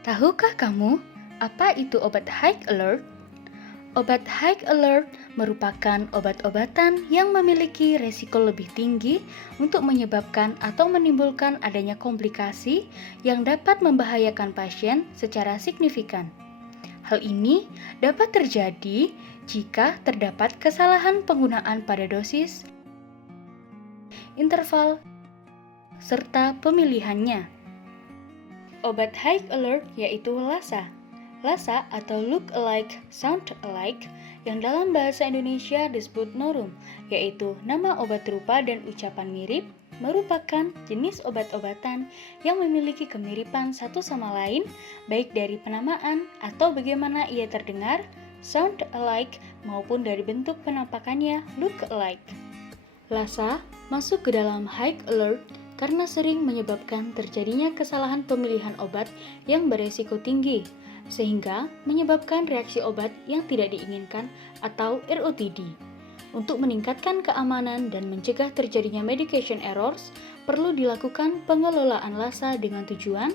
Tahukah kamu apa itu obat high alert? Obat high alert merupakan obat-obatan yang memiliki resiko lebih tinggi untuk menyebabkan atau menimbulkan adanya komplikasi yang dapat membahayakan pasien secara signifikan. Hal ini dapat terjadi jika terdapat kesalahan penggunaan pada dosis, interval, serta pemilihannya. Obat high alert yaitu LASA. LASA atau look alike, sound alike, yang dalam bahasa Indonesia disebut NORUM, yaitu nama obat rupa dan ucapan mirip, merupakan jenis obat-obatan yang memiliki kemiripan satu sama lain, baik dari penamaan atau bagaimana ia terdengar, sound alike, maupun dari bentuk penampakannya, look alike. LASA masuk ke dalam high alert karena sering menyebabkan terjadinya kesalahan pemilihan obat yang beresiko tinggi, sehingga menyebabkan reaksi obat yang tidak diinginkan atau ROTD. Untuk meningkatkan keamanan dan mencegah terjadinya medication errors, perlu dilakukan pengelolaan LASA dengan tujuan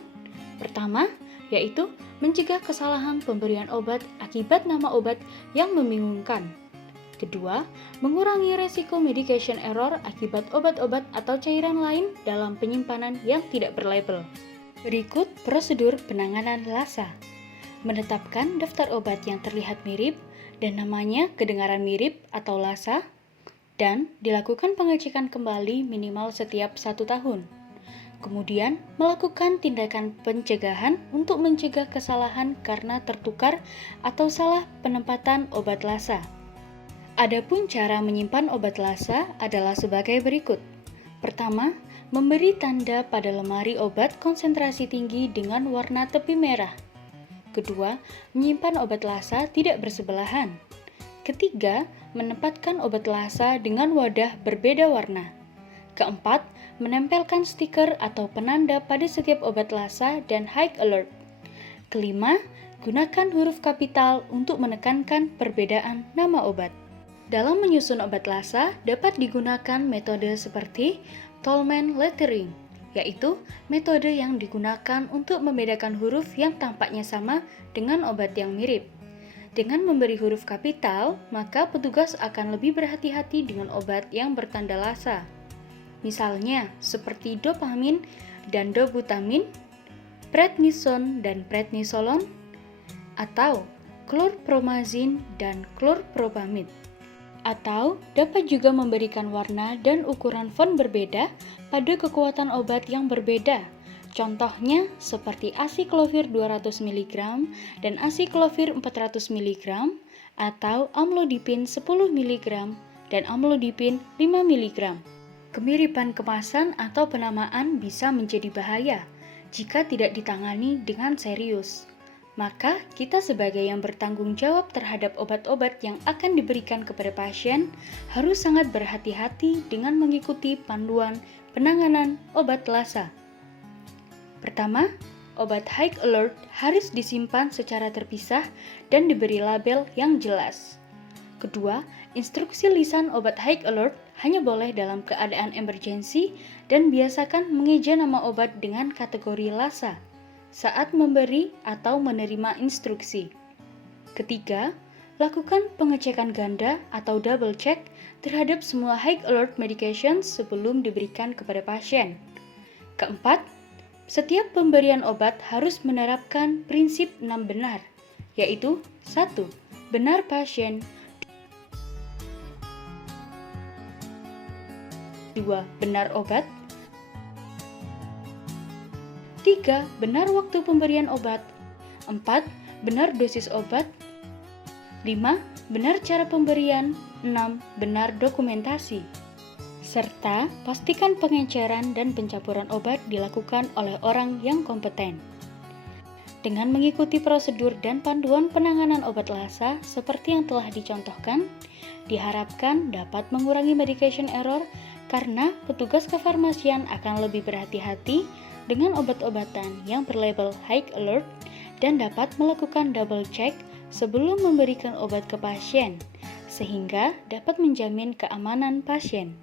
pertama, yaitu mencegah kesalahan pemberian obat akibat nama obat yang membingungkan. Kedua, mengurangi resiko medication error akibat obat-obat atau cairan lain dalam penyimpanan yang tidak berlabel. Berikut prosedur penanganan LASA. Menetapkan daftar obat yang terlihat mirip dan namanya kedengaran mirip atau LASA, dan dilakukan pengecekan kembali minimal setiap 1 tahun. Kemudian, melakukan tindakan pencegahan untuk mencegah kesalahan karena tertukar atau salah penempatan obat LASA. Adapun cara menyimpan obat LASA adalah sebagai berikut. Pertama, memberi tanda pada lemari obat konsentrasi tinggi dengan warna tepi merah. Kedua, menyimpan obat LASA tidak bersebelahan. Ketiga, menempatkan obat LASA dengan wadah berbeda warna. Keempat, menempelkan stiker atau penanda pada setiap obat LASA dan high alert. Kelima, gunakan huruf kapital untuk menekankan perbedaan nama obat. Dalam menyusun obat LASA dapat digunakan metode seperti Tolman lettering, yaitu metode yang digunakan untuk membedakan huruf yang tampaknya sama dengan obat yang mirip. Dengan memberi huruf kapital, maka petugas akan lebih berhati-hati dengan obat yang bertanda LASA. Misalnya, seperti dopamin dan dobutamin, prednison dan prednisolon, atau chlorpromazine dan chlorpropamid. Atau dapat juga memberikan warna dan ukuran font berbeda pada kekuatan obat yang berbeda. Contohnya seperti aciclovir 200 mg dan aciclovir 400 mg, atau amlodipin 10 mg dan amlodipin 5 mg. Kemiripan kemasan atau penamaan bisa menjadi bahaya jika tidak ditangani dengan serius. Maka kita sebagai yang bertanggung jawab terhadap obat-obat yang akan diberikan kepada pasien harus sangat berhati-hati dengan mengikuti panduan penanganan obat LASA. Pertama, obat high alert harus disimpan secara terpisah dan diberi label yang jelas. Kedua, instruksi lisan obat high alert hanya boleh dalam keadaan emergensi dan biasakan mengeja nama obat dengan kategori LASA saat memberi atau menerima instruksi. Ketiga, lakukan pengecekan ganda atau double check terhadap semua high alert medications sebelum diberikan kepada pasien. Keempat, setiap pemberian obat harus menerapkan prinsip 6 benar, yaitu 1. Benar pasien, 2. Benar obat, 3. Benar waktu pemberian obat, 4. Benar dosis obat, 5. Benar cara pemberian, 6. Benar dokumentasi. Serta pastikan pengenceran dan pencampuran obat dilakukan oleh orang yang kompeten. Dengan mengikuti prosedur dan panduan penanganan obat LASA seperti yang telah dicontohkan, diharapkan dapat mengurangi medication error karena petugas kefarmasian akan lebih berhati-hati dengan obat-obatan yang berlabel high alert dan dapat melakukan double check sebelum memberikan obat ke pasien, sehingga dapat menjamin keamanan pasien.